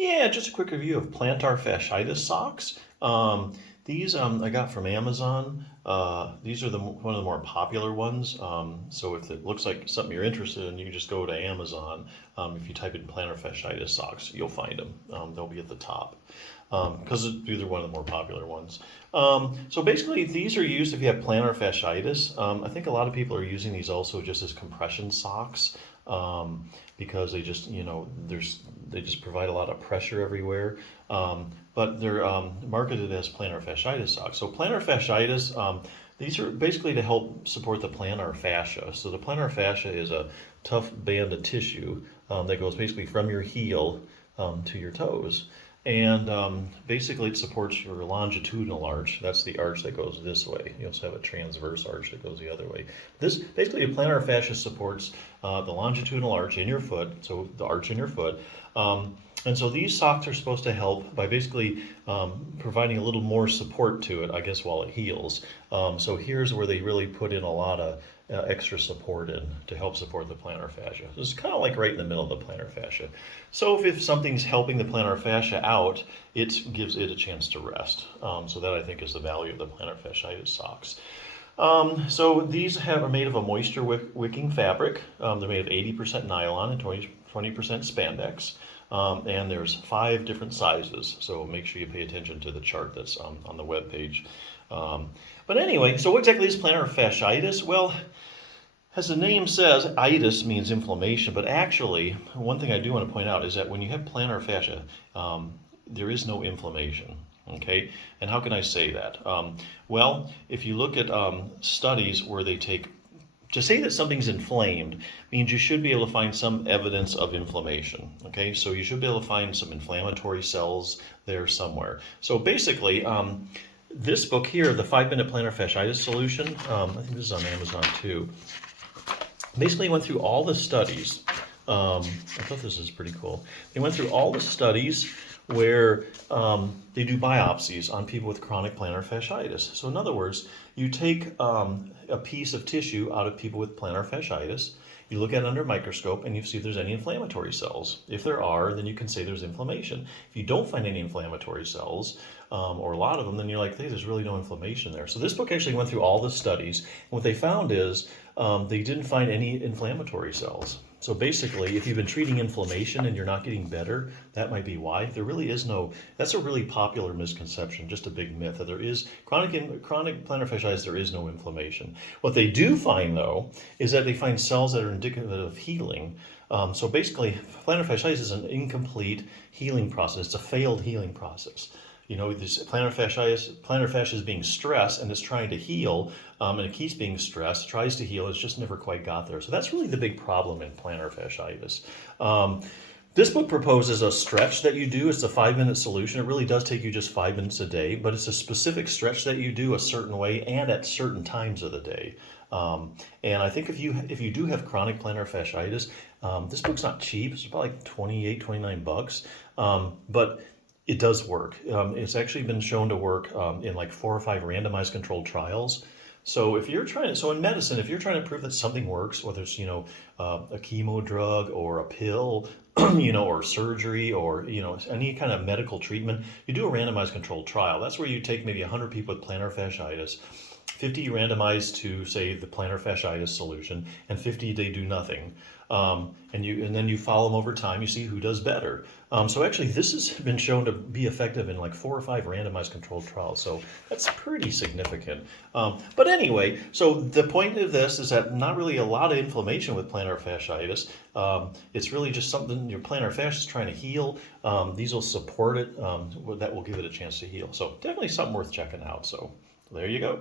Yeah, just a quick review of plantar fasciitis socks. These I got from Amazon. These are one of the more popular ones. So if it looks like something you're interested in, you can just go to Amazon. If you type in plantar fasciitis socks, you'll find them. They'll be at the top because these are one of the more popular ones. So basically, these are used if you have plantar fasciitis. I think a lot of people are using these also just as compression socks because they just, they just provide a lot of pressure everywhere. But they're marketed as plantar fasciitis socks. So plantar fasciitis, these are basically to help support the plantar fascia. So the plantar fascia is a tough band of tissue that goes basically from your heel to your toes. And basically it supports your longitudinal arch. That's the arch that goes this way. You also have a transverse arch that goes the other way. This basically, the plantar fascia supports the longitudinal arch in your foot, so the arch in your foot. And so these socks are supposed to help by basically providing a little more support to it, I guess, while it heals. So here's where they really put in a lot of extra support in to help support the plantar fascia. So it's kind of like right in the middle of the plantar fascia. So if something's helping the plantar fascia out, it gives it a chance to rest. So that I think is the value of the plantar fasciitis socks. So these are made of a moisture wicking fabric. They're made of 80% nylon and 20% spandex. And there's 5 different sizes, so make sure you pay attention to the chart that's on the web page. But anyway, so what exactly is plantar fasciitis? Well, as the name says, itis means inflammation, but actually, one thing I do want to point out is that when you have plantar fascia, there is no inflammation. Okay, and how can I say that? Well, if you look at studies where they take to say that something's inflamed means you should be able to find some evidence of inflammation. Okay, so you should be able to find some inflammatory cells there somewhere. So basically, this book here, the 5-minute plantar fasciitis solution, I think this is on Amazon too, basically went through all the studies. I thought this was pretty cool. They went through all the studies where they do biopsies on people with chronic plantar fasciitis. So in other words, you take a piece of tissue out of people with plantar fasciitis, you look at it under a microscope and you see if there's any inflammatory cells. If there are, then you can say there's inflammation. If you don't find any inflammatory cells, or a lot of them, then you're like, hey, there's really no inflammation there. So this book actually went through all the studies, and what they found is they didn't find any inflammatory cells. So basically, if you've been treating inflammation and you're not getting better, that might be why. There really is no, that's a really popular misconception, just a big myth, that there is, chronic plantar fasciitis, there is no inflammation. What they do find, though, is that they find cells that are indicative of healing. So basically, plantar fasciitis is an incomplete healing process. It's a failed healing process. This plantar fascia is being stressed and it's trying to heal, and it keeps being stressed, tries to heal, it's just never quite got there. So that's really the big problem in plantar fasciitis. This book proposes a stretch that you do. It's a 5-minute solution. It really does take you just 5 minutes a day, but it's a specific stretch that you do a certain way and at certain times of the day. And I think if you do have chronic plantar fasciitis, this book's not cheap. It's about like $28-29. But it does work. It's actually been shown to work in like 4 or 5 randomized controlled trials. So if you're so in medicine, if you're trying to prove that something works, whether it's, a chemo drug or a pill, or surgery or, any kind of medical treatment, you do a randomized controlled trial. That's where you take maybe 100 people with plantar fasciitis, 50 randomized to, say, the plantar fasciitis solution, and 50 they do nothing. And then you follow them over time. You see who does better. So actually, this has been shown to be effective in like 4 or 5 randomized controlled trials. So that's pretty significant. But anyway, so the point of this is that not really a lot of inflammation with plantar fasciitis. It's really just something your plantar fascia is trying to heal. These will support it. That will give it a chance to heal. So definitely something worth checking out. So there you go.